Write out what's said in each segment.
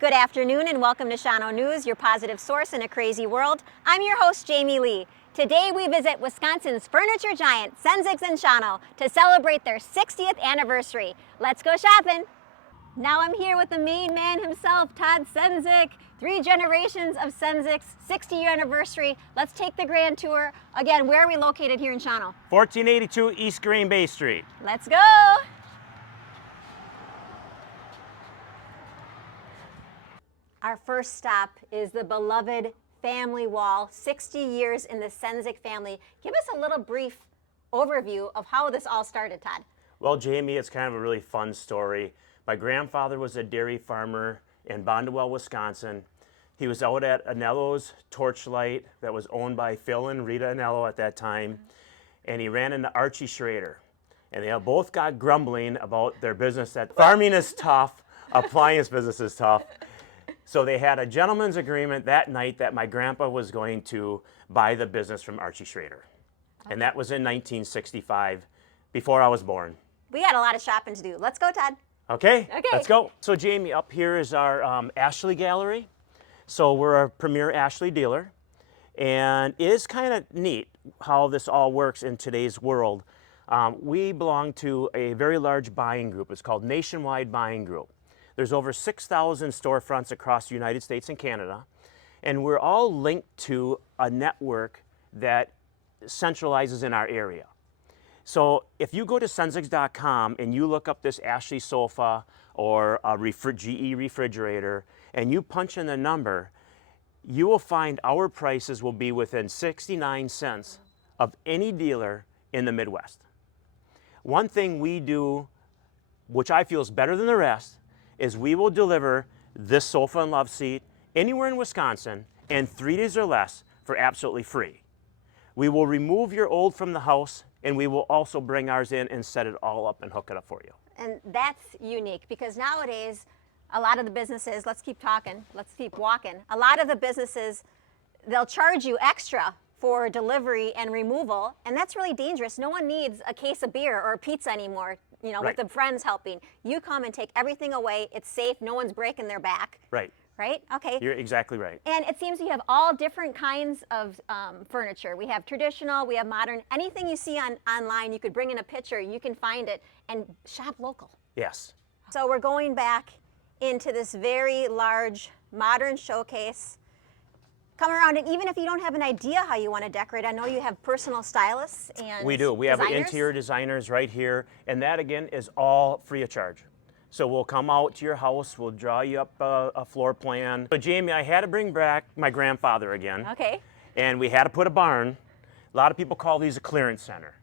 Good afternoon and welcome to Shawano News, your positive source in a crazy world. I'm your host, Jaime Lee. Today we visit Wisconsin's furniture giant, Senzig in Shawano, to celebrate their 60th anniversary. Let's go shopping. Now I'm here with the main man himself, Todd Senzig. 3 generations of Senzig's 60-year anniversary. Let's take the grand tour. Again, where are we located here in Shawano? 1482 East Green Bay Street. Let's go. Our first stop is the beloved family wall, 60 years in the Senzig family. Give us a little brief overview of how this all started, Todd. Well, Jamie, it's kind of a really fun story. My grandfather was a dairy farmer in Bondwell, Wisconsin. He was out at Anello's Torchlight that was owned by Phil and Rita Anello at that time, and he ran into Archie Schrader. And they both got grumbling about their business, that farming is tough, appliance business is tough. So they had a gentleman's agreement that night that my grandpa was going to buy the business from Archie Schrader. And that was in 1965, before I was born. We got a lot of shopping to do. Let's go, Todd. Okay, let's go. So Jamie, up here is our Ashley Gallery. So we're a premier Ashley dealer. And it is kind of neat how this all works in today's world. We belong to a very large buying group. It's called Nationwide Buying Group. There's over 6,000 storefronts across the United States and Canada, and we're all linked to a network that centralizes in our area. So if you go to Senzig.com and you look up this Ashley sofa or a GE refrigerator and you punch in the number, you will find our prices will be within 69 cents of any dealer in the Midwest. One thing we do, which I feel is better than the rest, is we will deliver this sofa and love seat anywhere in Wisconsin in 3 days or less for absolutely free. We will remove your old from the house, and we will also bring ours in and set it all up and hook it up for you. And that's unique because nowadays, a lot of the businesses, let's keep talking, let's keep walking. A lot of the businesses, they'll charge you extra for delivery and removal, and that's really dangerous. No one needs a case of beer or a pizza anymore, you know, Right. with the friends helping. You come and take everything away. It's safe. No one's breaking their back. Right. Right? Okay. You're exactly right. And it seems you have all different kinds of furniture. We have traditional, we have modern. Anything you see online, you could bring in a picture, you can find it, and shop local. Yes. So we're going back into this very large modern showcase. Come around, and even if you don't have an idea how you want to decorate, I know you have personal stylists and We do. We have designers. interior designers right here, and that again is all free of charge. So we'll come out to your house, we'll draw you up a floor plan. So Jamie, I had to bring back my grandfather again. Okay. And we had to put a barn. A lot of people call these a clearance center.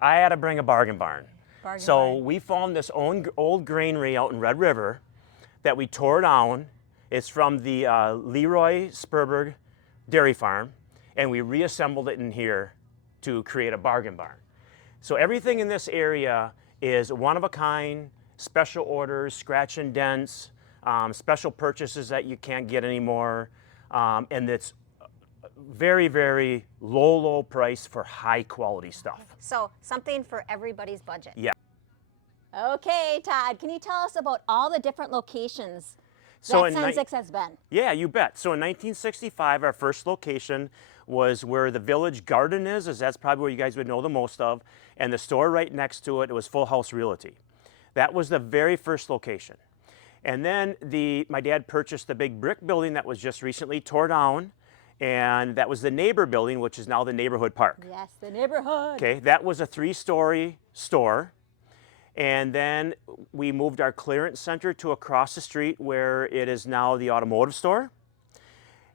I had to bring a bargain barn. We found this old granary out in Red River that we tore down. It's from the Leroy Sperberg dairy farm, and we reassembled it in here to create a bargain barn. So everything in this area is one of a kind, special orders, scratch and dents, special purchases that you can't get anymore, and it's very, very low price for high quality stuff. So something for everybody's budget. Yeah. Okay, Todd, can you tell us about all the different locations So that Senzig has been? Yeah, you bet. So in 1965, our first location was where the Village Garden is, as that's probably where you guys would know the most of, and the store right next to it was Full House Realty. That was the very first location. And then my dad purchased the big brick building that was just recently tore down, and that was the neighbor building, which is now the neighborhood park. Yes, the neighborhood. Okay, that was a 3-story store. And then we moved our clearance center to across the street where it is now the automotive store.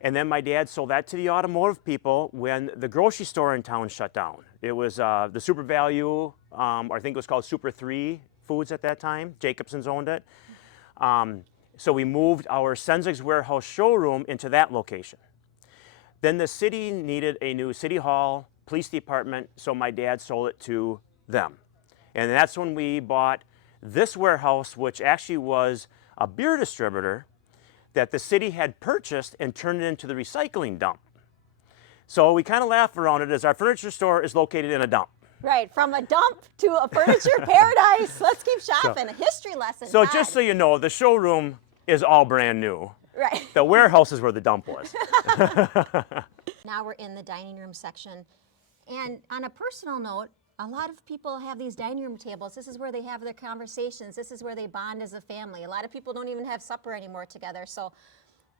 And then my dad sold that to the automotive people when the grocery store in town shut down. It was the Super Value, or I think it was called Super 3 Foods at that time. Jacobson's owned it. So we moved our Senzig's warehouse showroom into that location. Then the city needed a new city hall, police department, so my dad sold it to them. And that's when we bought this warehouse, which actually was a beer distributor that the city had purchased and turned it into the recycling dump. So we kind of laugh around it as our furniture store is located in a dump. Right, from a dump to a furniture paradise. Let's keep shopping. A history lesson. So Todd. just so you know, the showroom is all brand new. Right. The warehouse is where the dump was. Now we're in the dining room section. And on a personal note, a lot of people have these dining room tables. This is where they have their conversations. This is where they bond as a family. A lot of people don't even have supper anymore together. So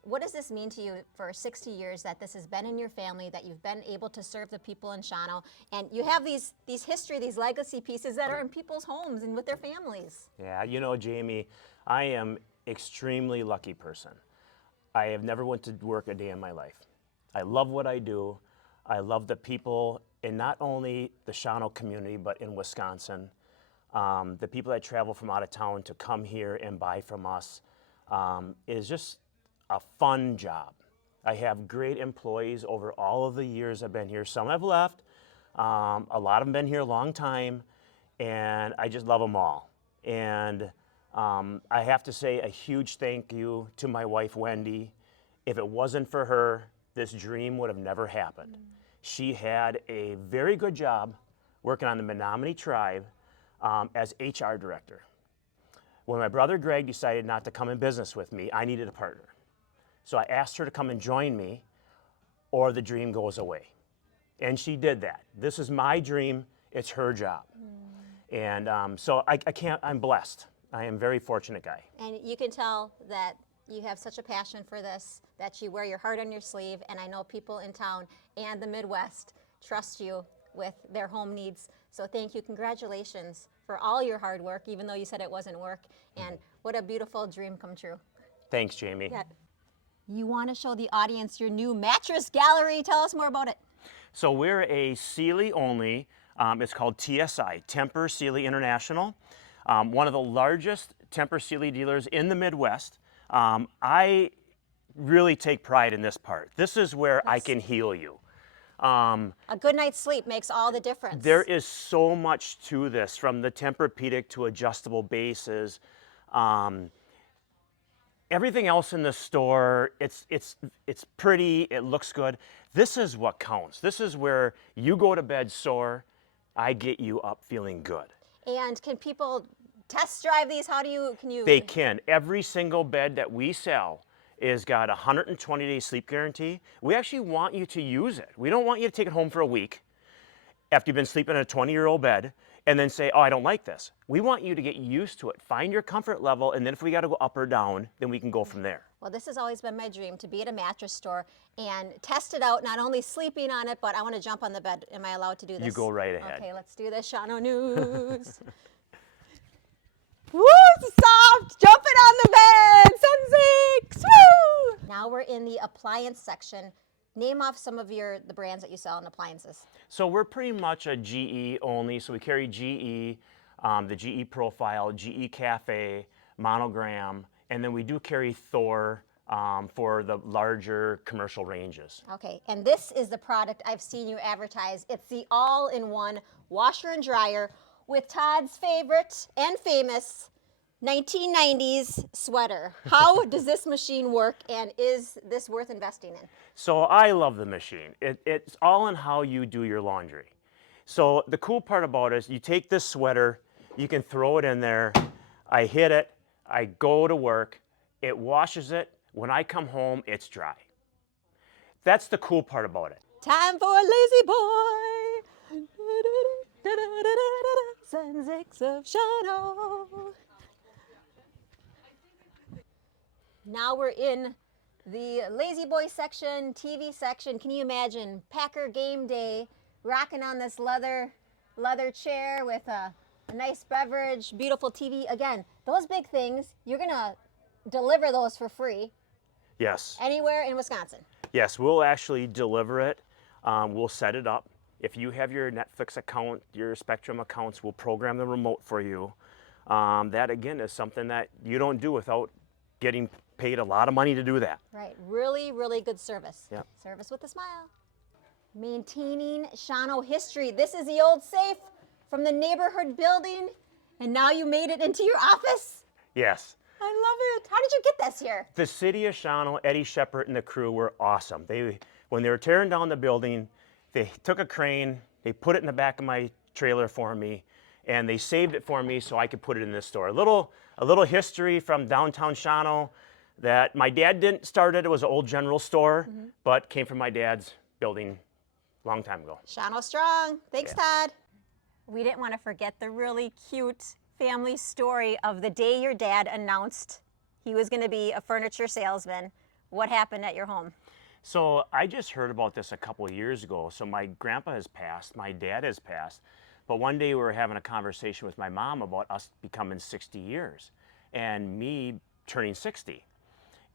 what does this mean to you for 60 years that this has been in your family, that you've been able to serve the people in Shawano, and you have these history, these legacy pieces that are in people's homes and with their families? Yeah, you know, Jamie, I am extremely lucky person. I have never went to work a day in my life. I love what I do. I love the people in not only the Shawano community, but in Wisconsin. The people that travel from out of town to come here and buy from us is just a fun job. I have great employees over all of the years I've been here. Some have left. A lot of them been here a long time, and I just love them all. And I have to say a huge thank you to my wife, Wendy. If it wasn't for her, this dream would have never happened. She had a very good job working on the Menominee tribe as HR director. When my brother Greg decided not to come in business with me, I needed a partner. So I asked her to come and join me, or the dream goes away. And she did that. This is my dream, it's her job. And so I'm blessed. I am a very fortunate guy. And you can tell that you have such a passion for this, that you wear your heart on your sleeve, and I know people in town and the Midwest trust you with their home needs. So thank you, congratulations for all your hard work, even though you said it wasn't work, and what a beautiful dream come true. Thanks, Jamie. Yeah. You want to show the audience your new mattress gallery. Tell us more about it. So we're a Sealy only, it's called TSI, Tempur Sealy International, one of the largest Tempur Sealy dealers in the Midwest. I really take pride in this part. This is where I can heal you. A good night's sleep makes all the difference. There is so much to this, from the Tempur-Pedic to adjustable bases. Everything else in the store, it's pretty, it looks good. This is what counts. This is where you go to bed sore, I get you up feeling good. And can people test drive these? Can you? They can. Every single bed that we sell is got a 120-day sleep guarantee. We actually want you to use it. We don't want you to take it home for a week after you've been sleeping in a 20-year-old bed and then say, oh, I don't like this. We want you to get used to it. Find your comfort level, and then if we got to go up or down, then we can go from there. Well, this has always been my dream, to be at a mattress store and test it out, not only sleeping on it, but I want to jump on the bed. Am I allowed to do this? You go right ahead. Okay, let's do this. Shawano News. Woo, it's soft! Jumping on the bed! Senzig! Woo! Now we're in the appliance section. Name off some of the brands that you sell in appliances. So we're pretty much a GE only. So we carry GE, the GE Profile, GE Cafe, Monogram, and then we do carry Thor for the larger commercial ranges. Okay, and this is the product I've seen you advertise. It's the all-in-one washer and dryer with Todd's favorite and famous 1990s sweater. How does this machine work, and is this worth investing in? So I love the machine. It's all in how you do your laundry. So the cool part about it is you take this sweater, you can throw it in there, I hit it, I go to work, it washes it. When I come home, it's dry. That's the cool part about it. Time for a lazy boy. Senzig of Shawano. Now we're in the lazy boy section, TV section. Can you imagine Packer game day, rocking on this leather chair with a nice beverage, beautiful TV. Again, those big things, you're gonna deliver those for free. Yes. Anywhere in Wisconsin. Yes, we'll actually deliver it. We'll set it up. If you have your Netflix account, your Spectrum accounts, we'll program the remote for you. That again is something that you don't do without getting paid a lot of money to do that. Right, really, really good service. Yep. Service with a smile. Maintaining Shawano history. This is the old safe from the neighborhood building, and now you made it into your office. Yes. I love it. How did you get this here? The city of Shawano, Eddie Shepard and the crew were awesome. When they were tearing down the building, they took a crane, they put it in the back of my trailer for me, and they saved it for me so I could put it in this store. A little history from downtown Shawano. that my dad didn't start it. It was an old general store, but came from my dad's building a long time ago. Shawano strong. Thanks, Todd. We didn't want to forget the really cute family story of the day your dad announced he was going to be a furniture salesman. What happened at your home? So I just heard about this a couple of years ago. So my grandpa has passed, my dad has passed, but one day we were having a conversation with my mom about us becoming 60 years and me turning 60.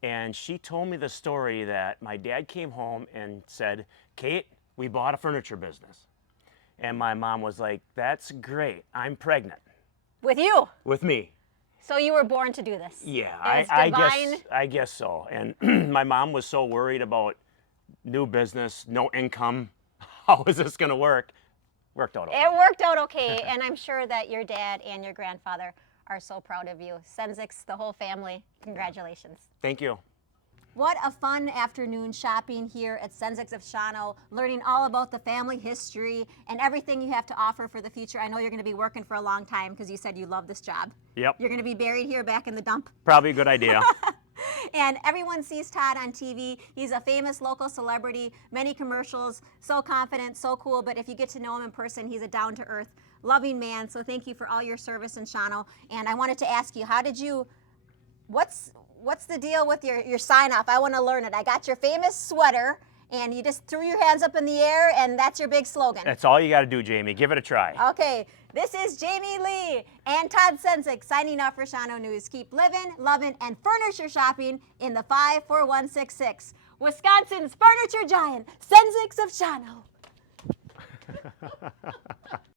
And she told me the story that my dad came home and said, Kate, we bought a furniture business. And my mom was like, that's great, I'm pregnant. With you? With me. So you were born to do this? Yeah, It's divine. I guess so. And my mom was so worried about new business, no income. How is this going to work? Worked out okay. It worked out okay, and I'm sure that your dad and your grandfather are so proud of you. Senzigs, the whole family, congratulations. Thank you. What a fun afternoon shopping here at Senzig of Shawano, learning all about the family history and everything you have to offer for the future. I know you're going to be working for a long time because you said you love this job. Yep. You're going to be buried here back in the dump. Probably a good idea. And everyone sees Todd on TV. He's a famous local celebrity, many commercials, so confident, so cool. But if you get to know him in person, he's a down-to-earth, loving man. So thank you for all your service in Shawano. And I wanted to ask you, what's the deal with your sign off? I want to learn it. I got your famous sweater, and you just threw your hands up in the air, and that's your big slogan. That's all you got to do, Jamie. Give it a try. Okay, this is Jamie Lee and Todd Senzig signing off for Shawano News. Keep living, loving, and furniture shopping in the 54166. Wisconsin's furniture giant, Senzig of Shawano.